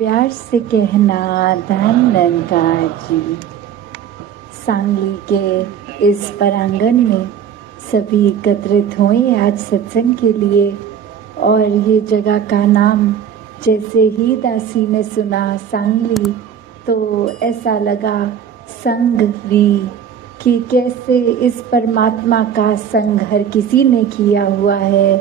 प्यार से कहना धनंकार जी। सांगली के इस परांगण में सभी एकत्रित हुए आज सत्संग के लिए। और ये जगह का नाम जैसे ही दासी ने सुना सांगली, तो ऐसा लगा संगली कि कैसे इस परमात्मा का संग हर किसी ने किया हुआ है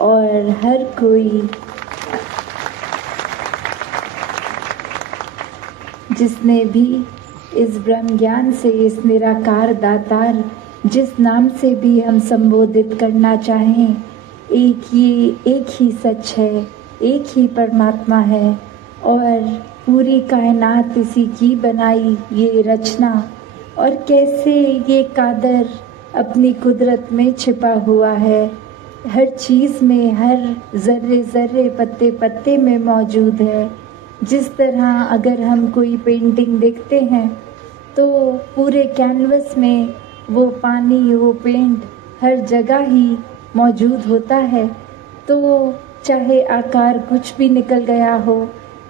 और हर कोई जिसने भी इस ब्रह्म ज्ञान से, इस निराकार दातार जिस नाम से भी हम संबोधित करना चाहें, एक ही सच है, एक ही परमात्मा है और पूरी कायनात इसी की बनाई ये रचना। और कैसे ये कादर अपनी कुदरत में छिपा हुआ है, हर चीज़ में, हर जर्रे जर्रे, पत्ते पत्ते में मौजूद है। जिस तरह अगर हम कोई पेंटिंग देखते हैं तो पूरे कैनवस में वो पानी, वो पेंट हर जगह ही मौजूद होता है। तो चाहे आकार कुछ भी निकल गया हो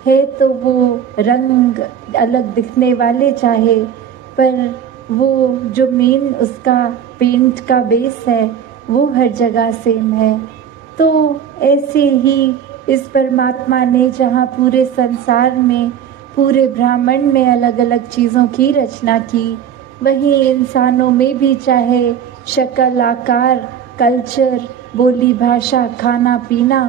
है तो वो रंग अलग दिखने वाले चाहे, पर वो जो मेन उसका पेंट का बेस है वो हर जगह सेम है। तो ऐसे ही इस परमात्मा ने जहाँ पूरे संसार में, पूरे ब्रह्मांड में अलग अलग चीज़ों की रचना की, वहीं इंसानों में भी चाहे शक्ल, आकार, कल्चर, बोली, भाषा, खाना पीना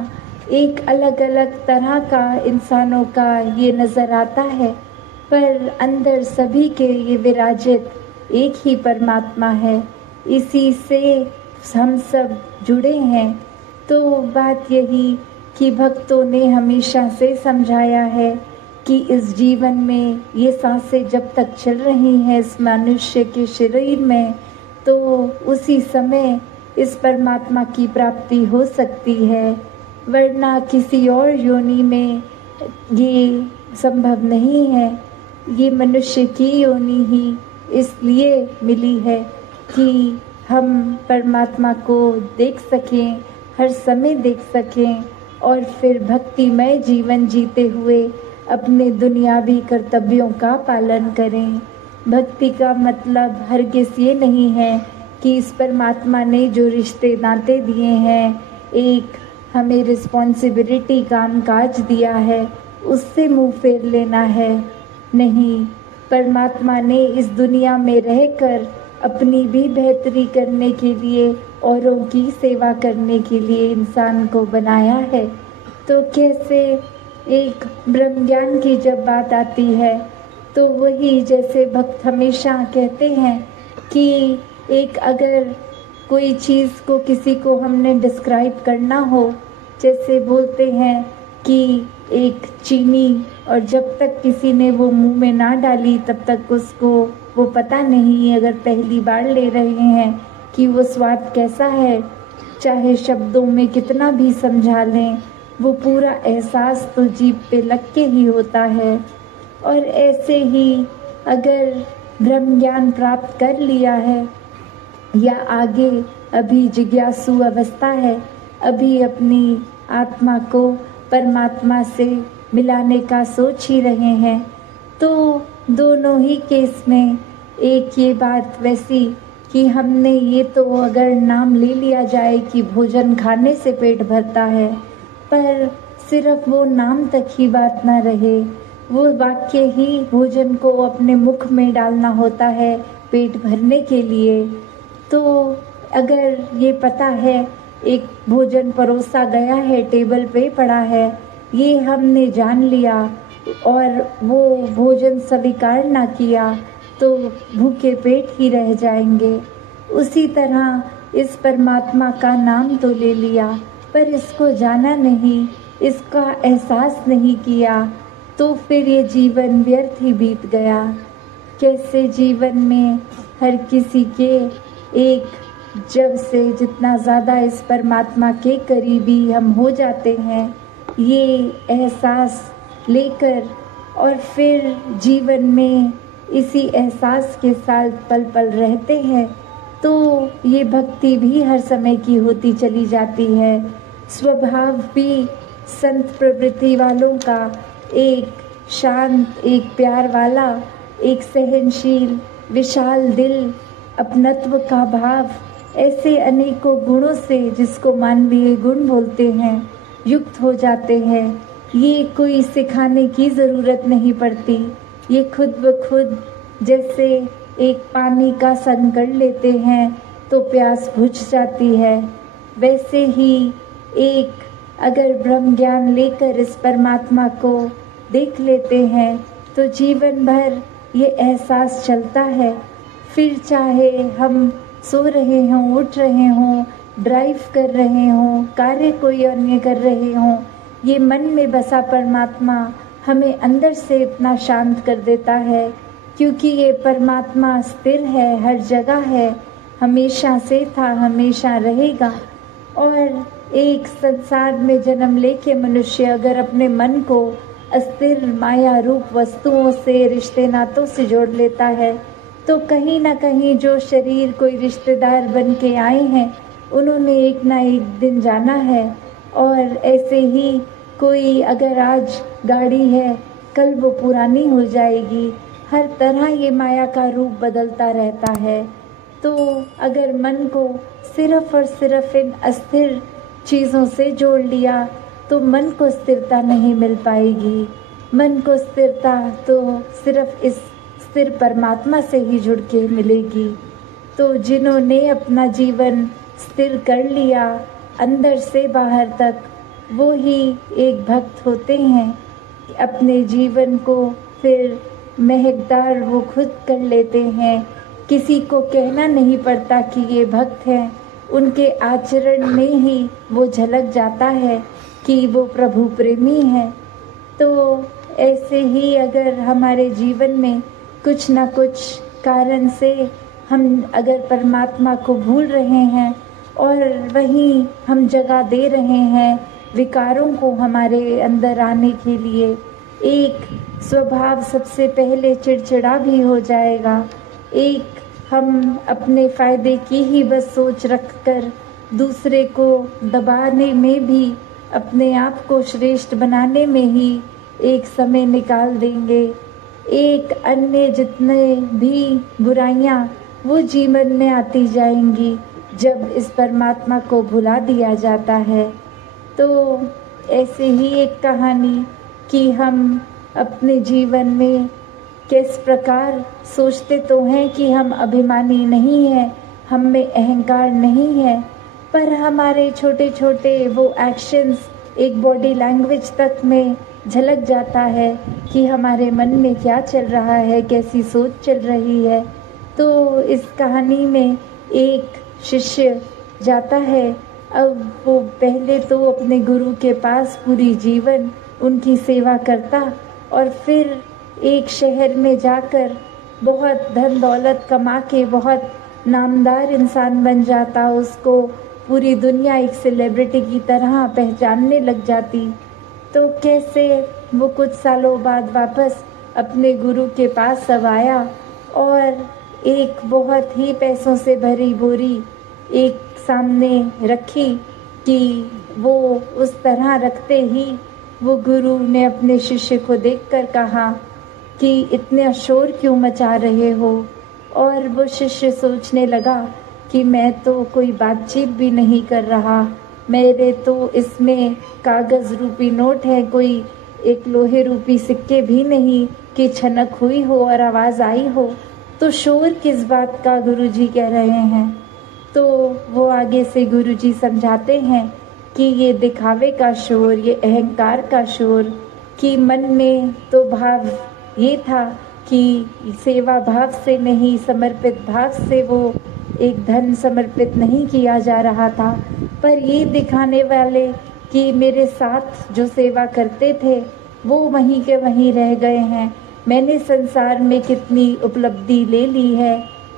एक अलग अलग तरह का इंसानों का ये नज़र आता है, पर अंदर सभी के ये विराजित एक ही परमात्मा है। इसी से हम सब जुड़े हैं। तो बात यही कि भक्तों ने हमेशा से समझाया है कि इस जीवन में ये सांसें जब तक चल रही हैं इस मनुष्य के शरीर में, तो उसी समय इस परमात्मा की प्राप्ति हो सकती है, वरना किसी और योनि में ये संभव नहीं है। ये मनुष्य की योनि ही इसलिए मिली है कि हम परमात्मा को देख सकें, हर समय देख सकें और फिर भक्तिमय जीवन जीते हुए अपने दुनियावी कर्तव्यों का पालन करें। भक्ति का मतलब हरगिज़ ये नहीं है कि इस परमात्मा ने जो रिश्ते नाते दिए हैं, एक हमें रिस्पॉन्सिबिलिटी, काम काज दिया है, उससे मुंह फेर लेना है। नहीं, परमात्मा ने इस दुनिया में रहकर अपनी भी बेहतरी करने के लिए, औरों की सेवा करने के लिए इंसान को बनाया है। तो कैसे एक ब्रह्म ज्ञान की जब बात आती है तो वही, जैसे भक्त हमेशा कहते हैं कि एक अगर कोई चीज़ को किसी को हमने डिस्क्राइब करना हो, जैसे बोलते हैं कि एक चीनी, और जब तक किसी ने वो मुंह में ना डाली तब तक उसको वो पता नहीं, अगर पहली बार ले रहे हैं, कि वो स्वाद कैसा है। चाहे शब्दों में कितना भी समझा लें, वो पूरा एहसास तो जीभ पे लग के ही होता है। और ऐसे ही अगर ब्रह्म ज्ञान प्राप्त कर लिया है या आगे अभी जिज्ञासु अवस्था है, अभी अपनी आत्मा को परमात्मा से मिलाने का सोच ही रहे हैं, तो दोनों ही केस में एक ये बात वैसी कि हमने ये तो अगर नाम ले लिया जाए कि भोजन खाने से पेट भरता है, पर सिर्फ वो नाम तक ही बात ना रहे, वो वाक्य ही भोजन को अपने मुख में डालना होता है पेट भरने के लिए। तो अगर ये पता है एक भोजन परोसा गया है, टेबल पे पड़ा है, ये हमने जान लिया और वो भोजन स्वीकार ना किया तो भूखे पेट ही रह जाएंगे। उसी तरह इस परमात्मा का नाम तो ले लिया, पर इसको जाना नहीं, इसका एहसास नहीं किया, तो फिर ये जीवन व्यर्थ ही बीत गया। कैसे जीवन में हर किसी के एक, जब से जितना ज़्यादा इस परमात्मा के करीबी हम हो जाते हैं, ये एहसास लेकर और फिर जीवन में इसी एहसास के साथ पल पल रहते हैं, तो ये भक्ति भी हर समय की होती चली जाती है। स्वभाव भी संत प्रवृत्ति वालों का एक शांत, एक प्यार वाला, एक सहनशील, विशाल दिल, अपनत्व का भाव, ऐसे अनेकों गुणों से जिसको मानवीय गुण बोलते हैं, युक्त हो जाते हैं। ये कोई सिखाने की ज़रूरत नहीं पड़ती, ये खुद ब खुद जैसे एक पानी का संग कर लेते हैं तो प्यास बुझ जाती है, वैसे ही एक अगर ब्रह्म ज्ञान लेकर इस परमात्मा को देख लेते हैं तो जीवन भर ये एहसास चलता है। फिर चाहे हम सो रहे हों, उठ रहे हों, ड्राइव कर रहे हों, कार्य कोई अन्य कर रहे हों, ये मन में बसा परमात्मा हमें अंदर से इतना शांत कर देता है, क्योंकि ये परमात्मा स्थिर है, हर जगह है, हमेशा से था, हमेशा रहेगा। और एक संसार में जन्म लेके मनुष्य अगर अपने मन को अस्थिर माया रूप वस्तुओं से, रिश्ते नातों से जोड़ लेता है तो कहीं ना कहीं जो शरीर कोई रिश्तेदार बन के आए हैं उन्होंने एक ना एक दिन जाना है। और ऐसे ही कोई अगर आज गाड़ी है कल वो पुरानी हो जाएगी, हर तरह ये माया का रूप बदलता रहता है। तो अगर मन को सिर्फ और सिर्फ इन अस्थिर चीज़ों से जोड़ लिया तो मन को स्थिरता नहीं मिल पाएगी। मन को स्थिरता तो सिर्फ इस स्थिर परमात्मा से ही जुड़ के मिलेगी। तो जिन्होंने अपना जीवन स्थिर कर लिया अंदर से बाहर तक, वो ही एक भक्त होते हैं। अपने जीवन को फिर महकदार वो खुद कर लेते हैं, किसी को कहना नहीं पड़ता कि ये भक्त हैं, उनके आचरण में ही वो झलक जाता है कि वो प्रभु प्रेमी है। तो ऐसे ही अगर हमारे जीवन में कुछ ना कुछ कारण से हम अगर परमात्मा को भूल रहे हैं और वहीं हम जगह दे रहे हैं विकारों को हमारे अंदर आने के लिए, एक स्वभाव सबसे पहले चिड़चिड़ा भी हो जाएगा। एक हम अपने फायदे की ही बस सोच रखकर दूसरे को दबाने में भी, अपने आप को श्रेष्ठ बनाने में ही एक समय निकाल देंगे। एक अन्य जितने भी बुराइयां वो जीवन में आती जाएंगी जब इस परमात्मा को भुला दिया जाता है। तो ऐसे ही एक कहानी कि हम अपने जीवन में किस प्रकार सोचते तो हैं कि हम अभिमानी नहीं हैं, हम में अहंकार नहीं है, पर हमारे छोटे छोटे वो एक्शंस एक बॉडी लैंग्वेज तक में झलक जाता है कि हमारे मन में क्या चल रहा है, कैसी सोच चल रही है। तो इस कहानी में एक शिष्य जाता है, अब वो पहले तो अपने गुरु के पास पूरी जीवन उनकी सेवा करता और फिर एक शहर में जाकर बहुत धन दौलत कमा के बहुत नामदार इंसान बन जाता, उसको पूरी दुनिया एक सेलिब्रिटी की तरह पहचानने लग जाती। तो कैसे वो कुछ सालों बाद वापस अपने गुरु के पास सब आया और एक बहुत ही पैसों से भरी बोरी एक सामने रखी कि वो उस तरह रखते ही वो गुरु ने अपने शिष्य को देखकर कहा कि इतने शोर क्यों मचा रहे हो। और वो शिष्य सोचने लगा कि मैं तो कोई बातचीत भी नहीं कर रहा, मेरे तो इसमें कागज़ रूपी नोट है, कोई एक लोहे रूपी सिक्के भी नहीं कि छनक हुई हो और आवाज़ आई हो, तो शोर किस बात का गुरुजी कह रहे हैं। तो वो आगे से गुरुजी समझाते हैं कि ये दिखावे का शोर, ये अहंकार का शोर, कि मन में तो भाव ये था कि सेवा भाव से नहीं, समर्पित भाव से वो एक धन समर्पित नहीं किया जा रहा था, पर ये दिखाने वाले कि मेरे साथ जो सेवा करते थे वो वहीं के वहीं रह गए हैं, मैंने संसार में कितनी उपलब्धि ले ली है,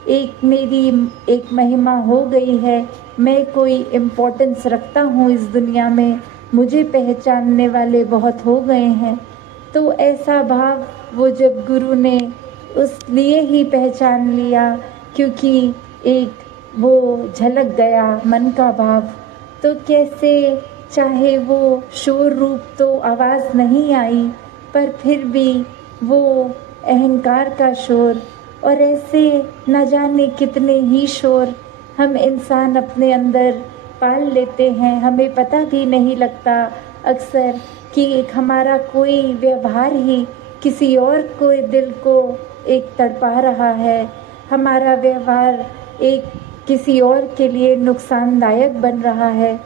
एक मेरी एक महिमा हो गई है, मैं कोई इम्पोर्टेंस रखता हूँ इस दुनिया में, मुझे पहचानने वाले बहुत हो गए हैं। तो ऐसा भाव वो जब गुरु ने उस लिए ही पहचान लिया क्योंकि एक वो झलक गया मन का भाव। तो कैसे चाहे वो शोर रूप तो आवाज़ नहीं आई, पर फिर भी वो अहंकार का शोर और ऐसे न जाने कितने ही शोर हम इंसान अपने अंदर पाल लेते हैं। हमें पता भी नहीं लगता अक्सर कि एक हमारा कोई व्यवहार ही किसी और को दिल को एक तड़पा रहा है। हमारा व्यवहार एक किसी और के लिए नुकसानदायक बन रहा है।